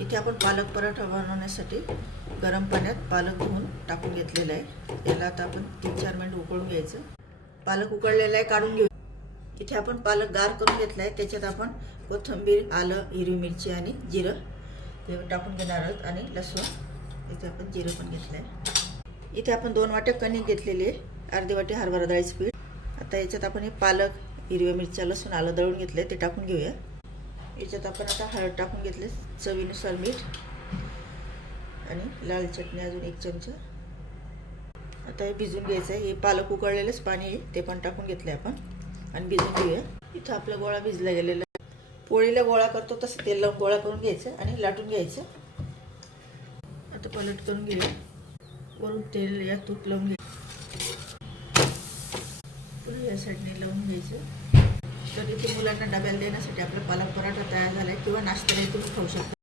इथे आपण पालक पराठा बनवण्यासाठी गरम पाण्यात पालक धुवून टाकून घेतलेला आहे। याला आता आपण 3-4 मिनिट उकळून घ्यायचं। पालक उकळलेला आहे, काढून घेऊ। इथे आपण पालक गार करून घेतला आहे। त्याच्यात आपण कोथिंबीर, आलं, हिरवी मिरची आणि जिरं हे टाकून घेणार आहोत आणि लसूण। इथे आपण जिरं पण घेतलं आहे। इथे आपण 2 वाट्या कणिक घेतलेली आहे, अर्धी वाटी हरभरा डाळीचं पीठ। आता याच्यात आपण हे पालक, हिरव्या मिरच्या, लसूण, आलं दळून घेतले ते टाकून घेऊया। याच्यात आपण आता हळद टाकून घेतले, चवीनुसार मीठ आणि लाल चटणी अजून 1 चमचा। आता हे भिजून घ्यायचं आहे। हे पालक उकळलेलंच पाणी आहे ते पण टाकून घेतले आपण आणि भिजून घेऊया। इथं आपला गोळा भिजला गेलेला आहे। पोळीला गोळा करतो तसं तेल लावून गोळा करून घ्यायचं आणि लाटून घ्यायचं। आता पलट करून घेऊया। वरून तेल या तूप लावून घ्यायचं, पुढे या साईडने लावून घ्यायचं। तर इथे मुलांना डब्याला देण्यासाठी आपला पालक पराठा तयार झाला आहे किंवा नाश्त्याला तुम्ही खाऊ शकता।